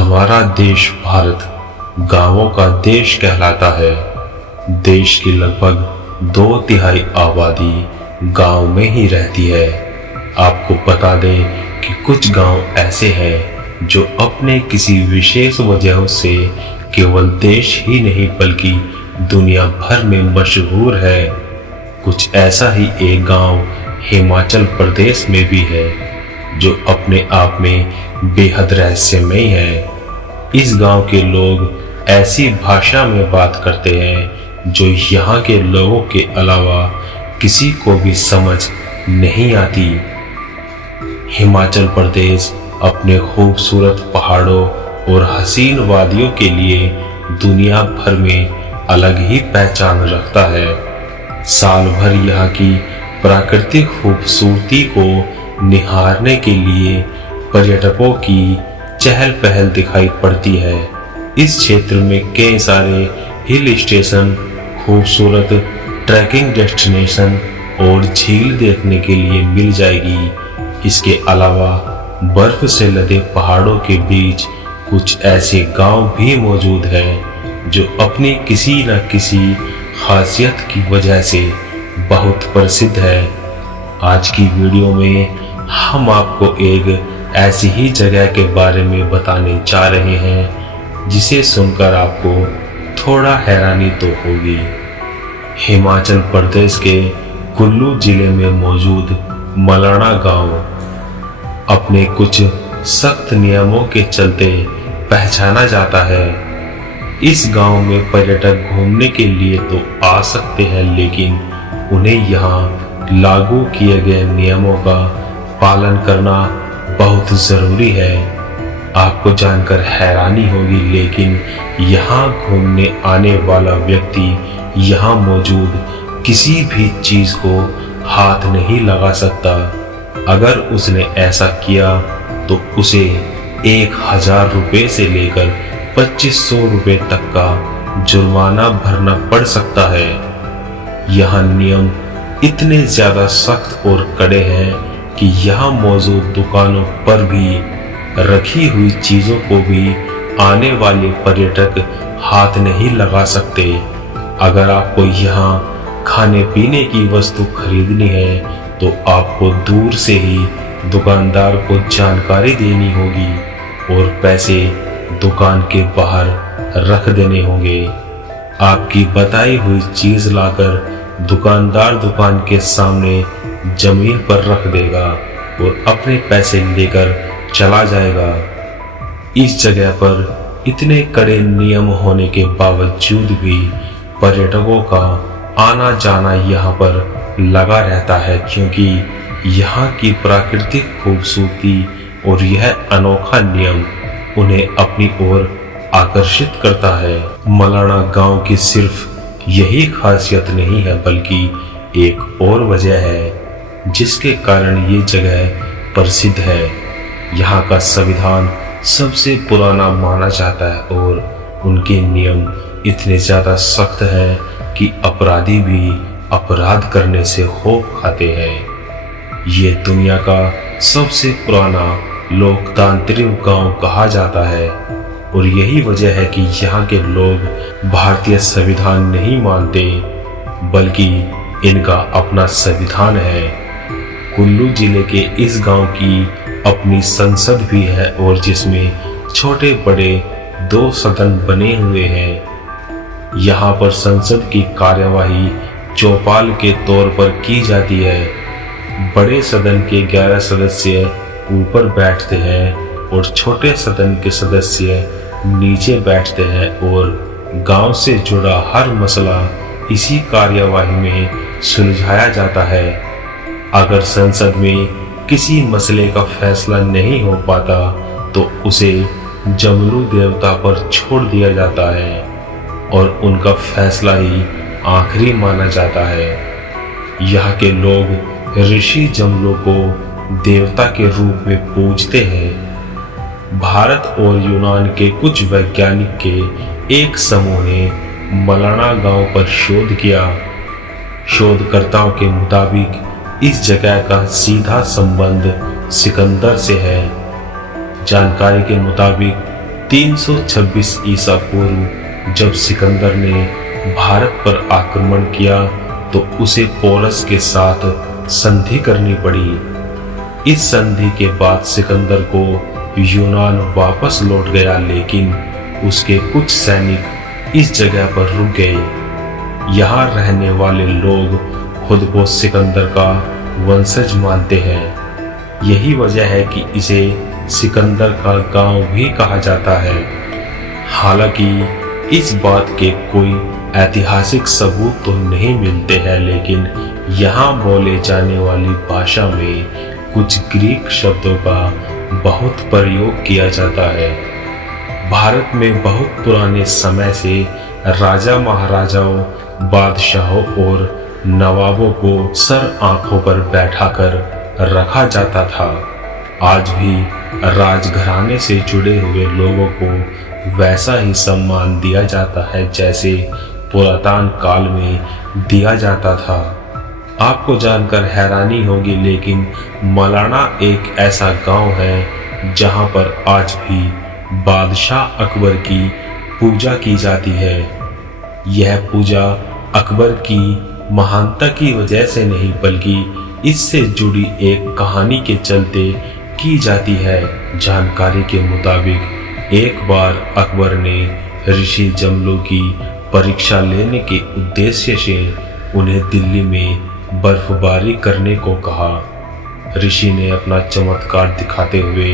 हमारा देश भारत गांवों का देश कहलाता है। देश की लगभग 2/3 आबादी गांव में ही रहती है। आपको बता दें कि कुछ गांव ऐसे हैं जो अपने किसी विशेष वजह से केवल देश ही नहीं बल्कि दुनिया भर में मशहूर है। कुछ ऐसा ही एक गांव हिमाचल प्रदेश में भी है जो अपने आप में बेहद रहस्यमय है। इस गांव के लोग ऐसी भाषा में बात करते हैं जो यहाँ के लोगों के अलावा किसी को भी समझ नहीं आती। हिमाचल प्रदेश अपने खूबसूरत पहाड़ों और हसीन वादियों के लिए दुनिया भर में अलग ही पहचान रखता है। साल भर यहाँ की प्राकृतिक खूबसूरती को निहारने के लिए पर्यटकों की चहल पहल दिखाई पड़ती है। इस क्षेत्र में कई सारे हिल स्टेशन, खूबसूरत ट्रैकिंग डेस्टिनेशन और झील देखने के लिए मिल जाएगी। इसके अलावा बर्फ से लदे पहाड़ों के बीच कुछ ऐसे गांव भी मौजूद हैं जो अपनी किसी न किसी खासियत की वजह से बहुत प्रसिद्ध है। आज की वीडियो में हम आपको एक ऐसी ही जगह के बारे में बताने जा रहे हैं जिसे सुनकर आपको थोड़ा हैरानी तो होगी। हिमाचल प्रदेश के कुल्लू जिले में मौजूद मलाणा गांव अपने कुछ सख्त नियमों के चलते पहचाना जाता है। इस गांव में पर्यटक घूमने के लिए तो आ सकते हैं, लेकिन उन्हें यहाँ लागू किए गए नियमों का पालन करना बहुत जरूरी है। आपको जानकर हैरानी होगी, लेकिन यहाँ घूमने आने वाला व्यक्ति यहाँ मौजूद किसी भी चीज को हाथ नहीं लगा सकता। अगर उसने ऐसा किया तो उसे 1000 रुपये से लेकर 2500 रुपये तक का जुर्माना भरना पड़ सकता है। यहाँ नियम इतने ज्यादा सख्त और कड़े हैं कि यहाँ मौजूद दुकानों पर भी रखी हुई चीजों को भी आने वाले पर्यटक हाथ नहीं लगा सकते। अगर आपको यहाँ खाने पीने की वस्तु खरीदनी है तो आपको दूर से ही दुकानदार को जानकारी देनी होगी और पैसे दुकान के बाहर रख देने होंगे। आपकी बताई हुई चीज लाकर दुकानदार दुकान के सामने जमीन पर रख देगा और अपने पैसे लेकर चला जाएगा। इस जगह पर इतने कड़े नियम होने के बावजूद भी पर्यटकों का आना जाना यहाँ पर लगा रहता है, क्योंकि यहाँ की प्राकृतिक खूबसूरती और यह अनोखा नियम उन्हें अपनी ओर आकर्षित करता है। मलाणा गांव की सिर्फ यही खासियत नहीं है, बल्कि एक और वजह है जिसके कारण ये जगह प्रसिद्ध है। यहाँ का संविधान सबसे पुराना माना जाता है और उनके नियम इतने ज्यादा सख्त हैं कि अपराधी भी अपराध करने से खौफ खाते हैं। ये दुनिया का सबसे पुराना लोकतांत्रिक गांव कहा जाता है और यही वजह है कि यहाँ के लोग भारतीय संविधान नहीं मानते, बल्कि इनका अपना संविधान है। कुल्लू जिले के इस गांव की अपनी संसद भी है और जिसमें छोटे बड़े 2 सदन बने हुए हैं। यहाँ पर संसद की कार्यवाही चौपाल के तौर पर की जाती है। बड़े सदन के 11 सदस्य ऊपर बैठते हैं और छोटे सदन के सदस्य नीचे बैठते हैं और गांव से जुड़ा हर मसला इसी कार्यवाही में सुलझाया जाता है। अगर संसद में किसी मसले का फैसला नहीं हो पाता तो उसे जमरू देवता पर छोड़ दिया जाता है और उनका फैसला ही आखिरी माना जाता है। यहाँ के लोग ऋषि जमरू को देवता के रूप में पूजते हैं। भारत और यूनान के कुछ वैज्ञानिक के एक समूह ने मलाणा गांव पर शोध किया। शोधकर्ताओं के मुताबिक इस जगह का सीधा संबंध सिकंदर से है। जानकारी के मुताबिक 326 ईसा पूर्व जब सिकंदर ने भारत पर आक्रमण किया तो उसे पोरस के साथ संधि करनी पड़ी। इस संधि के बाद सिकंदर को यूनान वापस लौट गया, लेकिन उसके कुछ सैनिक इस जगह पर रुक गए। यहाँ रहने वाले लोग खुद को सिकंदर का वंशज मानते हैं। यही वजह है कि इसे सिकंदर का गांव भी कहा जाता है। हालांकि इस बात के कोई ऐतिहासिक सबूत तो नहीं मिलते हैं, लेकिन यहाँ बोले जाने वाली भाषा में कुछ ग्रीक शब्दों का बहुत प्रयोग किया जाता है। भारत में बहुत पुराने समय से राजा महाराजाओं, बादशाहों और नवाबों को सर आंखों पर बैठाकर रखा जाता था। आज भी राजघराने से जुड़े हुए लोगों को वैसा ही सम्मान दिया जाता है जैसे पुरातन काल में दिया जाता था। आपको जानकर हैरानी होगी, लेकिन मलाना एक ऐसा गांव है जहां पर आज भी बादशाह अकबर की पूजा की जाती है। यह पूजा अकबर की महानता की वजह से नहीं, बल्कि इससे जुड़ी एक कहानी के चलते की जाती है। जानकारी के मुताबिक एक बार अकबर ने ऋषि जमलो की परीक्षा लेने के उद्देश्य से उन्हें दिल्ली में बर्फबारी करने को कहा। ऋषि ने अपना चमत्कार दिखाते हुए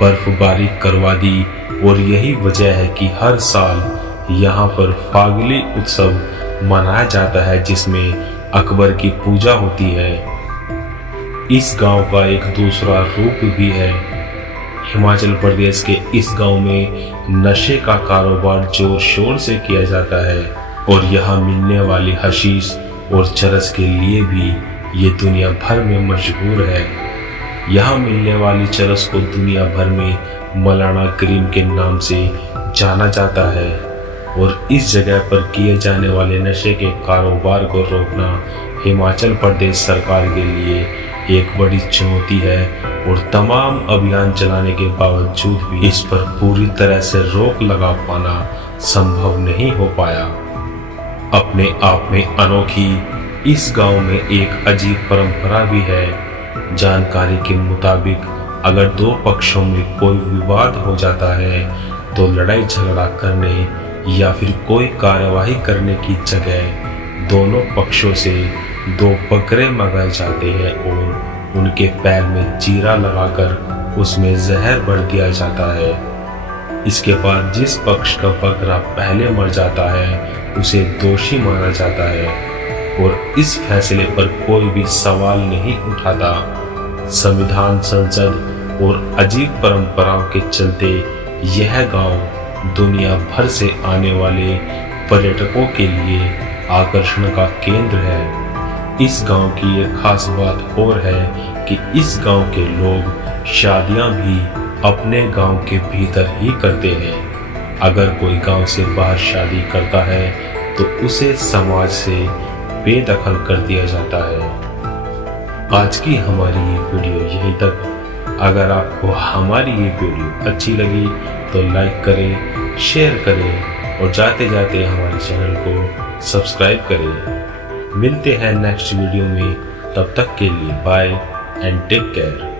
बर्फबारी करवा दी और यही वजह है कि हर साल यहाँ पर फागली उत्सव मनाया जाता है, जिसमें अकबर की पूजा होती है। इस गांव का एक दूसरा रूप भी है। हिमाचल प्रदेश के इस गांव में नशे का कारोबार जोर शोर से किया जाता है और यहाँ मिलने वाली हशीश और चरस के लिए भी ये दुनिया भर में मशहूर है। यहाँ मिलने वाली चरस को दुनिया भर में मलाना ग्रीन के नाम से जाना जाता है और इस जगह पर किए जाने वाले नशे के कारोबार को रोकना हिमाचल प्रदेश सरकार के लिए एक बड़ी चुनौती है और तमाम अभियान चलाने के बावजूद भी इस पर पूरी तरह से रोक लगा पाना संभव नहीं हो पाया। अपने आप में अनोखी इस गांव में एक अजीब परंपरा भी है। जानकारी के मुताबिक अगर दो पक्षों में कोई विवाद हो जाता है तो लड़ाई झगड़ा करने या फिर कोई कार्यवाही करने की जगह दोनों पक्षों से 2 बकरे मंगाए जाते हैं और उनके पैर में चीरा लगाकर उसमें जहर भर दिया जाता है। इसके बाद जिस पक्ष का बकरा पहले मर जाता है उसे दोषी माना जाता है और इस फैसले पर कोई भी सवाल नहीं उठाता। संविधान, संसद और अजीब परंपराओं के चलते यह गांव दुनिया भर से आने वाले पर्यटकों के लिए आकर्षण का केंद्र है। इस गांव की एक खास बात और है कि इस गांव के लोग शादियां भी अपने गांव के भीतर ही करते हैं। अगर कोई गांव से बाहर शादी करता है तो उसे समाज से बेदखल कर दिया जाता है। आज की हमारी ये वीडियो यहीं तक। अगर आपको हमारी ये वीडियो अच्छी लगी तो लाइक करें, शेयर करें और जाते जाते हमारे चैनल को सब्सक्राइब करें। मिलते हैं नेक्स्ट वीडियो में, तब तक के लिए बाय एंड टेक केयर।